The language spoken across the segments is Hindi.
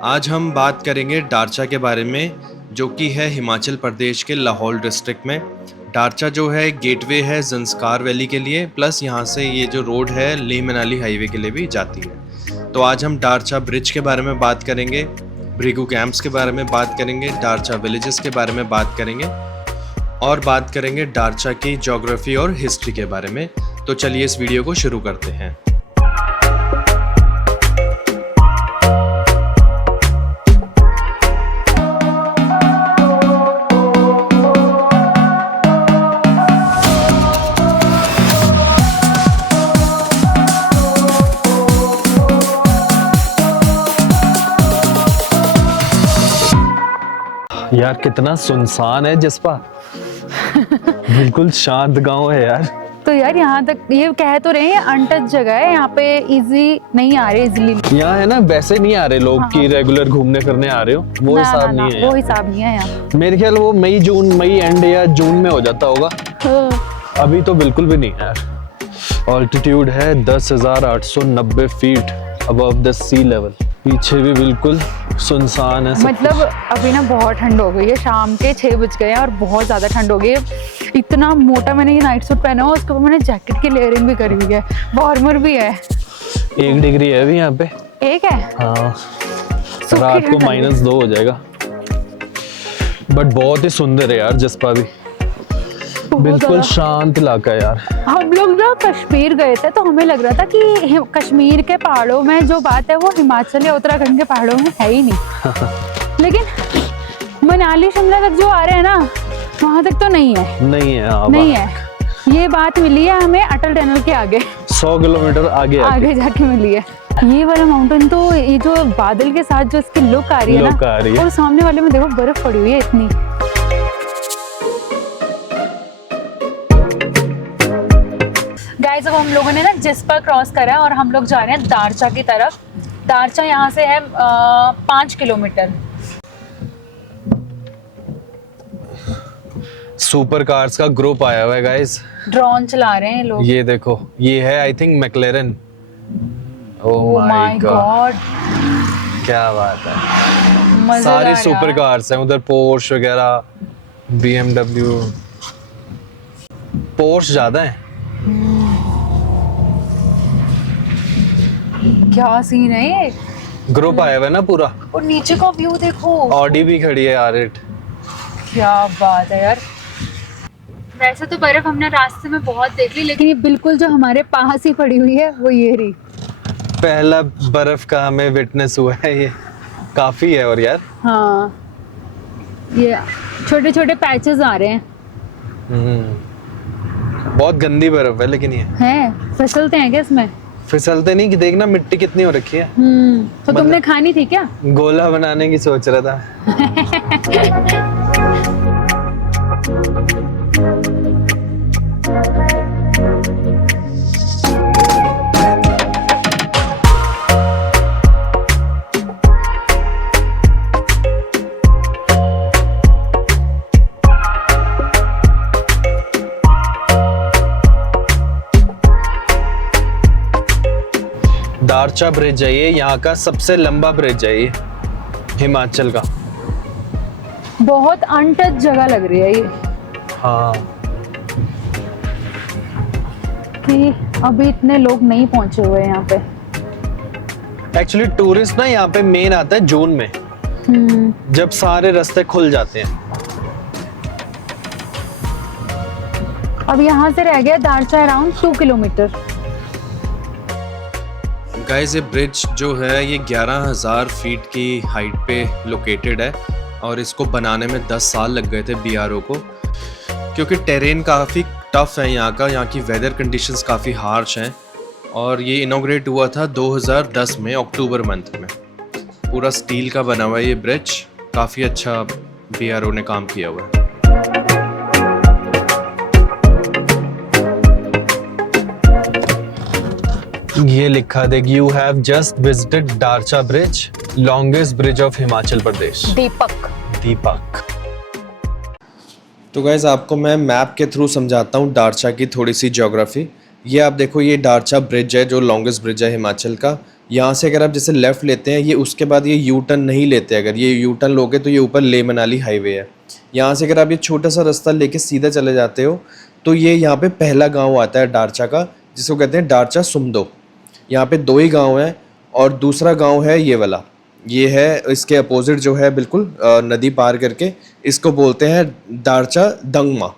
आज हम बात करेंगे डारचा के बारे में, जो कि है हिमाचल प्रदेश के लाहौल डिस्ट्रिक्ट में। डारचा जो है गेटवे है ज़ंस्कार वैली के लिए, प्लस यहाँ से ये जो रोड है लेह मनाली हाईवे के लिए भी जाती है। तो आज हम डारचा ब्रिज के बारे में बात करेंगे, ब्रिगू कैंप्स के बारे में बात करेंगे, डारचा विलेजेस के बारे में बात करेंगे और बात करेंगे डारचा की ज्योग्राफी और हिस्ट्री के बारे में। तो चलिए इस वीडियो को शुरू करते हैं। यार कितना सुनसान है जसपा। बिल्कुल शांत गांव है यार। तो यार यहाँ तक ये कह तो रहे हैं अनटच जगह है, यहाँ पे इजी नहीं आ रहे इजीली। यहाँ है ना, वैसे नहीं आ रहे लोग कि रेगुलर घूमने फिरने आ रहे हो, वो हिसाब नहीं है। वो हिसाब नहीं है यहाँ। मेरे ख्याल वो मई एंड या जून में हो जाता होगा। अभी तो बिल्कुल भी नहीं यार। ऑल्टीट्यूड है 10,890 feet above the sea level. पीछे भी बिल्कुल सुनसान है। मतलब अभी ना बहुत ठंड हो गई है, शाम के 6 बज गए हैं और बहुत ज्यादा ठंड हो गई है। इतना मोटा मैंने ये नाइट सूट पहना हुआ, उसके ऊपर मैंने जैकेट की लेयरिंग भी करी हुई है, वार्मर भी है। 1 डिग्री है अभी यहाँ पे। एक है हाँ, रात को -2 हो जाएगा। बट बहुत ही सुंदर है यार जसपा भी। बिल्कुल शांत इलाका है यार। हम लोग ना कश्मीर गए थे तो हमें लग रहा था कि कश्मीर के पहाड़ों में जो बात है वो हिमाचल या उत्तराखंड के पहाड़ों में है ही नहीं। लेकिन मनाली शिमला तक जो आ रहे हैं ना, वहां तक तो नहीं है। नहीं है। ये बात मिली है हमें अटल टनल के आगे, 100 किलोमीटर आगे जाके मिली है। ये वाला माउंटेन तो ये जो बादल के साथ जो इसकी लुक आ रही है ना, और सामने वाले में देखो बर्फ पड़ी हुई है इतनी। गाइस, अब हम लोगों ने ना जसपा क्रॉस करा और हम लोग जा रहे हैं दारचा की तरफ। दारचा यहाँ से है 5 किलोमीटर। सुपर कार्स का ग्रुप आया हुआ है गाइस। ड्रोन चला रहे हैं लोग। ये देखो, ये है I think मैक्लेरन। Oh my God, क्या बात है। सारी सुपर कार्स हैं उधर, पोर्श वगैरह, BMW। पोर्श ज्यादा है। क्या सीन है ये। ग्रुप आया हुआ है ना पूरा। और नीचे का व्यू देखो, ऑडी भी खड़ी है R8। क्या बात है यार। वैसे तो बर्फ हमने रास्ते में बहुत देख ली, लेकिन ये बिल्कुल जो हमारे पास ही पड़ी हुई है वो ये रही। पहला बर्फ का हमें विटनेस हुआ है ये। काफी है। और यार हाँ, ये छोटे छोटे पैचेस आ रहे हैं। बहुत गंदी बर्फ है लेकिन ये हैं, फिसलते हैं क्या इसमें? फिसलते नहीं, कि देखना मिट्टी कितनी हो रखी है। तो तुमने खानी थी क्या? गोला बनाने की सोच रहा था। दारचा ब्रिज है ये, यहाँ का सबसे लंबा ब्रिज है ये हिमाचल का। बहुत अनटच जगह लग रही है ये। हाँ, कि अभी इतने लोग नहीं पहुंचे हुए यहाँ पे। एक्चुअली टूरिस्ट ना यहाँ पे मेन आता है जून में, जब सारे रास्ते खुल जाते हैं। अब यहाँ से रह गया दारचा अराउंड 2 किलोमीटर। गाइस, ये ब्रिज जो है ये 11,000 फीट की हाइट पे लोकेटेड है और इसको बनाने में 10 साल लग गए थे BRO को, क्योंकि टेरेन काफ़ी टफ है यहाँ का। यहाँ की वेदर कंडीशंस काफ़ी हार्श हैं और ये इनॉग्रेट हुआ था 2010 में अक्टूबर मंथ में। पूरा स्टील का बना हुआ है ये ब्रिज, काफ़ी अच्छा BRO ने काम किया हुआ है। ये लिखा देख, you have just visited Darcha bridge, longest bridge of Himachal Pradesh. Deepak. तो गाइस, आपको मैं मैप के थ्रू समझाता हूँ दारचा की थोड़ी सी ज्योग्राफी। ये आप देखो, ये दारचा ब्रिज है जो लॉन्गेस्ट ब्रिज है हिमाचल का। यहाँ से अगर आप जैसे लेफ़्ट लेते हैं, ये उसके बाद ये यू टर्न नहीं लेते। अगर ये यू टर्न लोगे तो ये ऊपर लेह मनाली हाईवे है। यहाँ से अगर आप ये छोटा सा रास्ता लेके सीधा चले जाते हो तो ये यहाँ पे पहला गांव आता है डारचा का, जिसको कहते हैं डारचा सुमदो। यहाँ पे 2 ही गांव हैं और दूसरा गांव है ये वाला, ये है इसके अपोजिट जो है बिल्कुल नदी पार करके, इसको बोलते हैं डारचा दंगमा।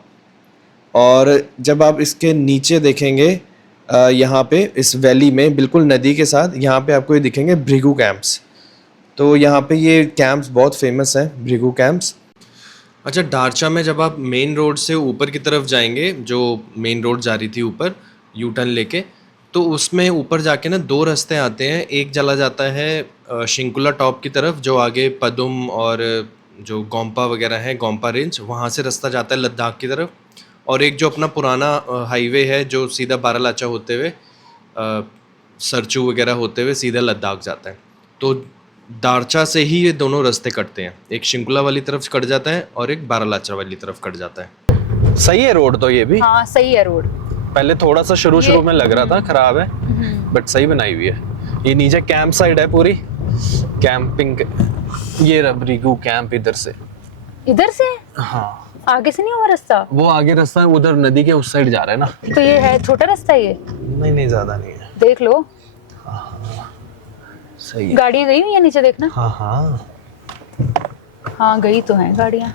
और जब आप इसके नीचे देखेंगे यहाँ पे इस वैली में बिल्कुल नदी के साथ, यहाँ पे आपको ये दिखेंगे भृगु कैंप्स। तो यहाँ पे ये कैंप्स बहुत फेमस हैं, भृगु कैंप्स। अच्छा, डारचा में जब आप मेन रोड से ऊपर की तरफ जाएंगे, जो मेन रोड जा रही थी ऊपर यू टर्न लेके, तो उसमें ऊपर जाके ना 2 रास्ते आते हैं। एक चला जाता है शिंकुला टॉप की तरफ, जो आगे पदुम और जो गोम्पा वगैरह है, गोम्पा रेंज, वहाँ से रास्ता जाता है लद्दाख की तरफ। और एक जो अपना पुराना हाईवे है जो सीधा बारालाचा होते हुए सरचू वगैरह होते हुए सीधा लद्दाख जाता है। तो दारचा से ही ये दोनों रास्ते कटते हैं, एक शिंकुला वाली तरफ कट जाता है और एक बारालाचा वाली तरफ कट जाता है। सही है रोड तो ये भी। हाँ सही है रोड। पहले थोड़ा सा शुरू में लग रहा था खराब है, बट सही बनाई हुई है। ये नीचे कैंप साइड है पूरी, कैंपिंग। ये रहा भृगु कैंप इधर से। इधर से? हाँ, आगे से नहीं हुआ रास्ता? वो आगे रास्ता उधर नदी के उस साइड जा रहा है ना। तो ये है छोटा रास्ता ये? नहीं ज्यादा नहीं है। देख लो। सही है। गाड़ी गई हुई है नीचे, देखना। हाँ गई तो है गाड़ियाँ।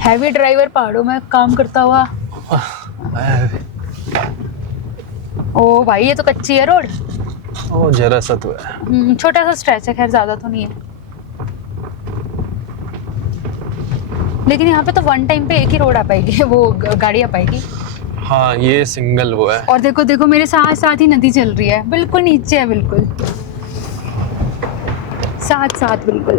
हैवी ड्राइवर पहाड़ों में काम करता हुआ। ओ भाई ये तो कच्ची है रोड। ओ जरा सा तो है। छोटा सा स्ट्रेच है, खैर ज्यादा तो नहीं है। लेकिन यहाँ पे तो वन टाइम पे एक ही रोड आ पाएगी, वो गाड़ी आ पाएगी। हाँ ये सिंगल वो है। और देखो देखो मेरे साथ साथ ही नदी चल रही है, बिल्कुल नीचे है, बिल्कुल साथ साथ बिल्कुल।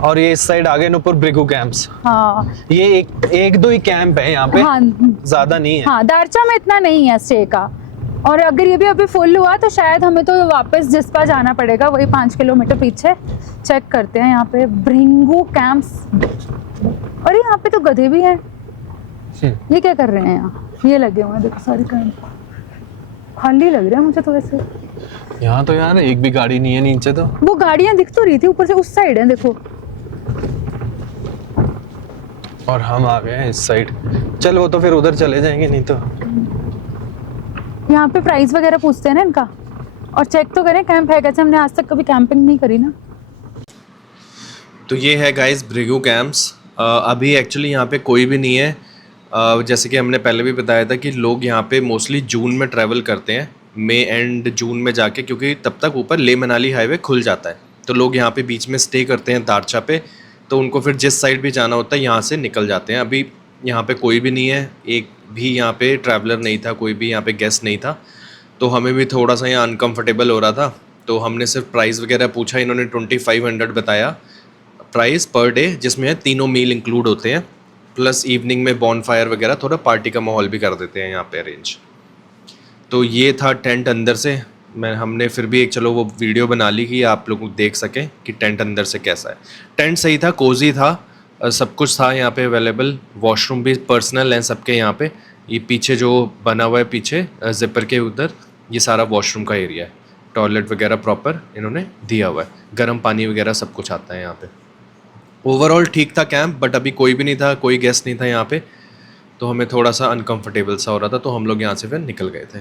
और ये इस साइड आगे ऊपर भृगु कैंप्स। हाँ ये एक 2 ही कैंप है यहाँ पे। हाँ ज्यादा नहीं है। हाँ दारचा में इतना नहीं है स्टे का। और अगर ये भी अभी फुल हुआ तो शायद हमें तो वापस जिसपा जाना पड़ेगा, वही 5 किलोमीटर पीछे। चेक करते हैं यहाँ पे भृगु कैंप्स। और यहाँ पे तो गधे भी हैं। ये क्या कर रहे हैं यहाँ? ये लगे हुए हैं देखो सारे कैंप, खाली लग रहा है मुझे तो वैसे। यहाँ तो यार एक भी गाड़ी नहीं है नीचे तो। वो गाड़ियां दिख तो रही थी ऊपर से, उस साइड है देखो। और हम आ गए हैं इस साइड। चल वो तो फिर उधर चले जाएंगे, नहीं तो। यहाँ पे प्राइस वगैरह पूछते हैं ना इनका, और चेक तो करें कैंप है कैसे। हमने आज तक कभी कैंपिंग नहीं करी ना। तो ये है गाइस भृगु कैंप्स। अभी एक्चुअली यहाँ पे कोई भी नहीं है। जैसे कि हमने पहले भी बताया था कि लोग यहाँ पे मोस्टली जून में ट्रैवल करते हैं, मई एंड जून में जाके, क्योंकि तब तक ऊपर लेह मनाली हाईवे खुल जाता है। तो लोग यहाँ पे बीच में स्टे करते हैं दारचा पे, तो उनको फिर जिस साइड भी जाना होता है यहाँ से निकल जाते हैं। अभी यहाँ पे कोई भी नहीं है, एक भी यहाँ पे ट्रैवलर नहीं था, कोई भी यहाँ पे गेस्ट नहीं था। तो हमें भी थोड़ा सा यहाँ अनकम्फर्टेबल हो रहा था, तो हमने सिर्फ प्राइस वगैरह पूछा। इन्होंने 2500 बताया प्राइस पर डे, जिसमें है 3 मील इंक्लूड होते हैं, प्लस इवनिंग में बॉनफायर वगैरह, थोड़ा पार्टी का माहौल भी कर देते हैं यहाँ पे अरेंज। तो ये था टेंट अंदर से। हमने फिर भी एक चलो वो वीडियो बना ली कि आप लोग देख सकें कि टेंट अंदर से कैसा है। टेंट सही था, कोजी था, सब कुछ था यहाँ पे अवेलेबल। वॉशरूम भी पर्सनल हैं सबके यहाँ पे। ये पीछे जो बना हुआ है पीछे जिपर के उधर, ये सारा वॉशरूम का एरिया है। टॉयलेट वगैरह प्रॉपर इन्होंने दिया हुआ है, गर्म पानी वगैरह सब कुछ आता है यहाँ पे। ओवरऑल ठीक था कैंप, बट अभी कोई भी नहीं था, कोई गेस्ट नहीं था यहाँ पे, तो हमें थोड़ा सा अनकंफर्टेबल सा हो रहा था, तो हम लोग यहाँ से फिर निकल गए थे।